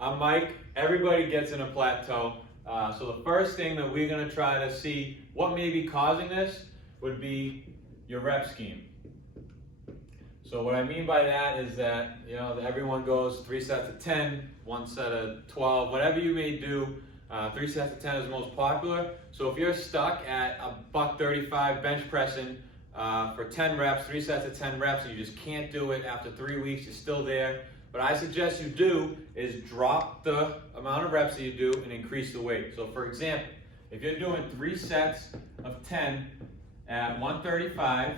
I'm Mike. Everybody gets in a plateau. So the first thing that we're going to try to see what may be causing this would be your rep scheme. So what I mean by that is that, everyone goes 3 sets of 10, 1 set of 12, whatever you may do. 3 sets of 10 is the most popular. So if you're stuck at a $135 bench pressing for 10 reps, 3 sets of 10 reps, and you just can't do it after 3 weeks, you're still there. What I suggest you do is drop the amount of reps that you do and increase the weight. So for example, if you're doing 3 sets of 10 at 135,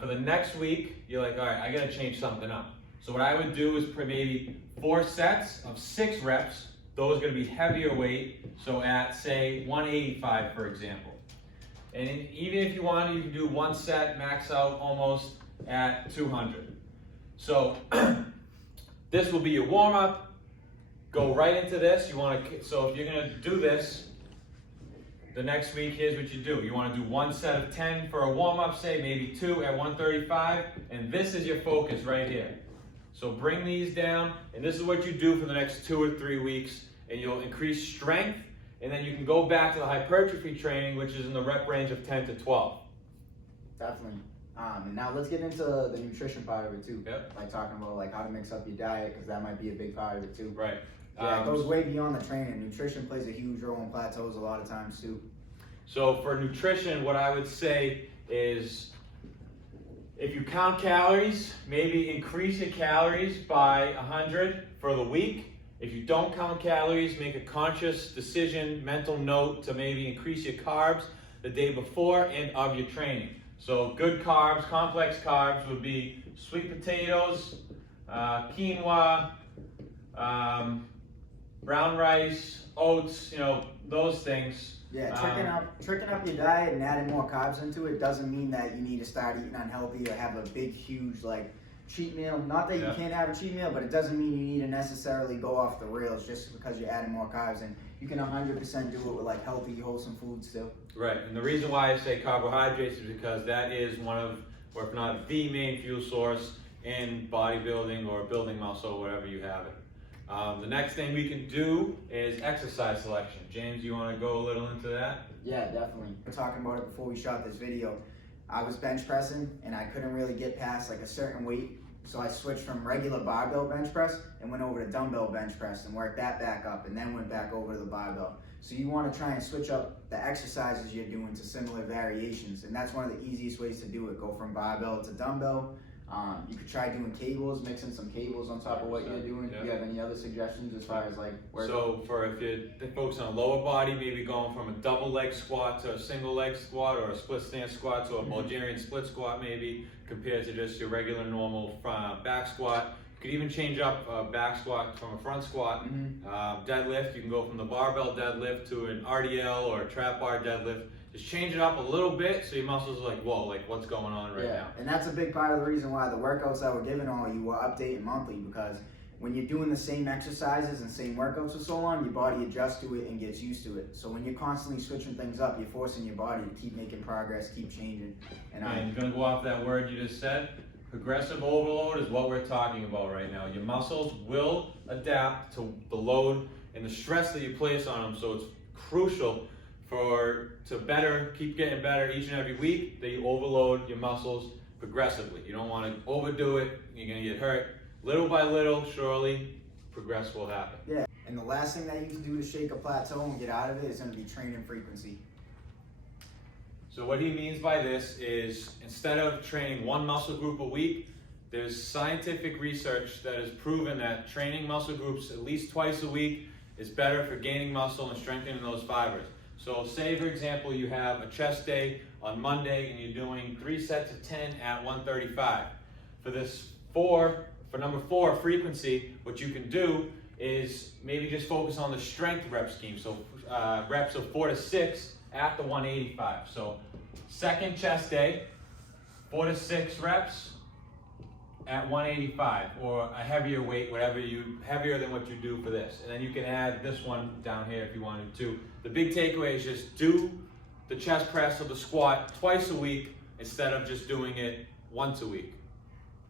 for the next week, you're like, all right, I gotta change something up. So what I would do is maybe 4 sets of 6 reps. Those are gonna be heavier weight. So at say 185, for example. And even if you want, you can do 1 set, max out almost at 200. So this will be your warm up. Go right into this. So if you're gonna do this, the next week, here's what you do. You wanna do 1 set of 10 for a warm up, say maybe 2 at 135, and this is your focus right here. So bring these down, and this is what you do for the next 2 or 3 weeks, and you'll increase strength, and then you can go back to the hypertrophy training, which is in the rep range of 10 to 12. Definitely. And now let's get into the nutrition part of it too. Yep. Like talking about like how to mix up your diet, because that might be a big part of it too. Right. Yeah, it goes way beyond the training. Nutrition plays a huge role in plateaus a lot of times too. So for nutrition, what I would say is, if you count calories, maybe increase your calories by 100 for the week. If you don't count calories, make a conscious decision, mental note to maybe increase your carbs the day before and of your training. So good carbs, complex carbs would be sweet potatoes, quinoa, brown rice, oats, those things. Yeah, tricking up your diet and adding more carbs into it doesn't mean that you need to start eating unhealthy or have a big, huge cheat meal. Not that you can't have a cheat meal, but it doesn't mean you need to necessarily go off the rails just because you're adding more carbs. And you can 100% do it with healthy, wholesome food still. Right, and the reason why I say carbohydrates is because that is one of, or if not the main fuel source in bodybuilding or building muscle, whatever you have it. The next thing we can do is exercise selection. James, you want to go a little into that? Yeah, definitely. We were talking about it before we shot this video. I was bench pressing and I couldn't really get past a certain weight. So I switched from regular barbell bench press and went over to dumbbell bench press and worked that back up and then went back over to the barbell. So you want to try and switch up the exercises you're doing to similar variations. And that's one of the easiest ways to do it. Go from barbell to dumbbell. You could try doing cables, mixing some cables on top of what you're doing. Yeah. Do you have any other suggestions as far as where? So for if you're focusing on lower body, maybe going from a double leg squat to a single leg squat, or a split stance squat to a Bulgarian split squat maybe, compared to just your regular normal back squat. You could even change up a back squat from a front squat. Deadlift, you can go from the barbell deadlift to an RDL or a trap bar deadlift. Just change it up a little bit so your muscles are whoa, what's going on right now? And that's a big part of the reason why the workouts that we're giving all you were updating monthly, because when you're doing the same exercises and same workouts for so long, your body adjusts to it and gets used to it. So when you're constantly switching things up, you're forcing your body to keep making progress, keep changing. And you're gonna go off that word you just said. Progressive overload is what we're talking about right now. Your muscles will adapt to the load and the stress that you place on them, so it's crucial to keep getting better each and every week, that you overload your muscles progressively. You don't want to overdo it, you're going to get hurt. Little by little, surely, progress will happen. Yeah, and the last thing that you can do to shake a plateau and get out of it is going to be training frequency. So what he means by this is, instead of training one muscle group a week, there's scientific research that has proven that training muscle groups at least twice a week is better for gaining muscle and strengthening those fibers. So say, for example, you have a chest day on Monday and you're doing 3 sets of 10 at 135. For number 4, frequency, what you can do is maybe just focus on the strength rep scheme. So reps of 4 to 6 at the 185. So second chest day, 4 to 6 reps at 185, or a heavier weight, heavier than what you do for this. And then you can add this one down here if you wanted to. The big takeaway is just do the chest press or the squat twice a week instead of just doing it once a week,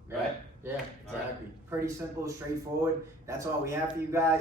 right? Yeah, All right. exactly. Pretty simple, straightforward. That's all we have for you guys.